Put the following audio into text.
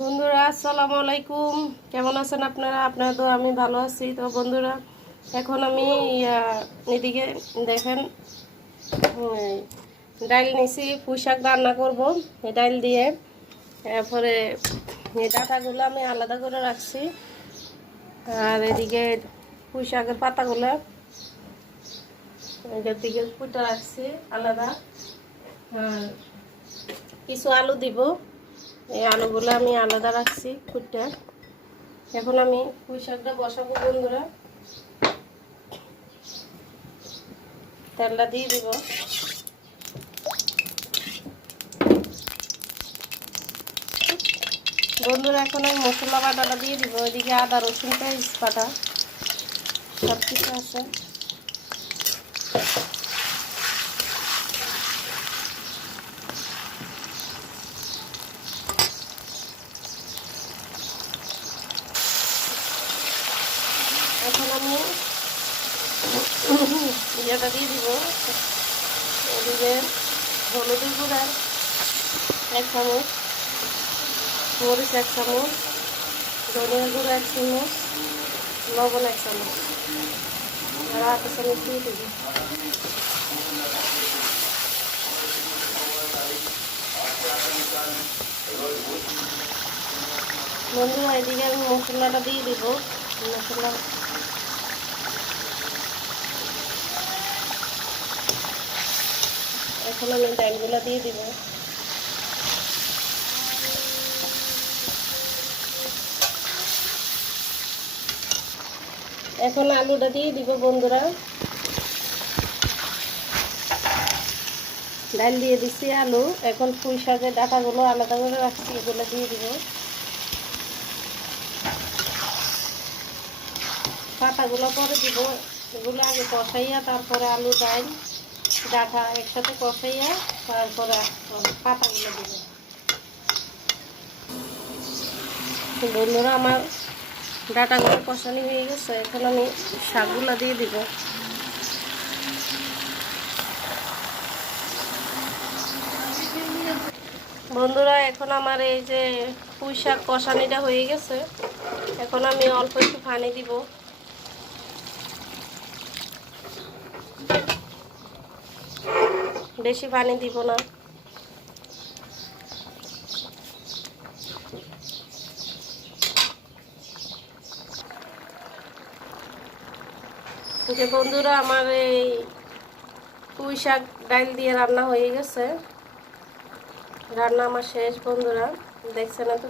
বন্ধুরা আসসালামু আলাইকুম, কেমন আছেন আপনারা? আপনারা তো আমি ভালো আছি। তো বন্ধুরা এখন আমি এদিকে দেখেন ডাল নিছি, পুঁই শাক রান্না করব। এই ডাল দিয়ে তারপরে এই ডাঁটাগুলো আমি আলাদা করে রাখছি, আর এদিকে পুঁই শাকের পাতাগুলো এটার দিকে কুটে রাখছি আলাদা। আর কিছু আলু দিব, এই আলুগুলো আমি আলাদা রাখছি কুটে। এখন আমি পুঁই শাকটা বসাবো বন্ধুরা। তেলটা দিয়ে দিব। বন্ধুরা এখন আমি মশলা বাটাটা দিয়ে দিব। ওইদিকে আদা রসুন পেঁয়াজ বাটা সব কিছু আছে। এখন আমি ইয়েটা দিয়ে দিব। এদিকে হলুদের গুঁড়া 1 চামচ, মরিচ 1 চামচ, ধনিয়ার গুঁড়া 1 চামচ, লবণ 1 চামচ, আর 1 চামচ দিয়ে দিব। বন্ধুরা এদিকে আমি মশলাটা দিয়ে দিব। মশলা এখন আমি ডালগুলো দিয়ে দিব। এখন আলুটা দিয়ে দিব বন্ধুরা। ডাল দিয়ে দিচ্ছি, আলু। এখন পুঁই শাকের ডাঁটাগুলো আলাদা করে রাখছি, এগুলো দিয়ে দিব। পাতাগুলো পরে দিব, এগুলো আগে কষাইয়া তারপরে আলু ডাল ডাঁটা একসাথে কষাইয়া তারপরে পাতাগুলো দিব। বন্ধুরা আমার ডাঁটাগুলো কষানি হয়ে গেছে, এখন আমি শাকগুলো দিয়ে দিব। বন্ধুরা এখন আমার এই যে পুঁই শাক কষানিটা হয়ে গেছে, এখন আমি অল্প একটু পানি দিব। বেশি পানি দিব না। যে বন্ধুরা আমার এই পুঁই শাক ডাল দিয়ে রান্না হয়ে গেছে। রান্না আমার শেষ বন্ধুরা, দেখছেন তো।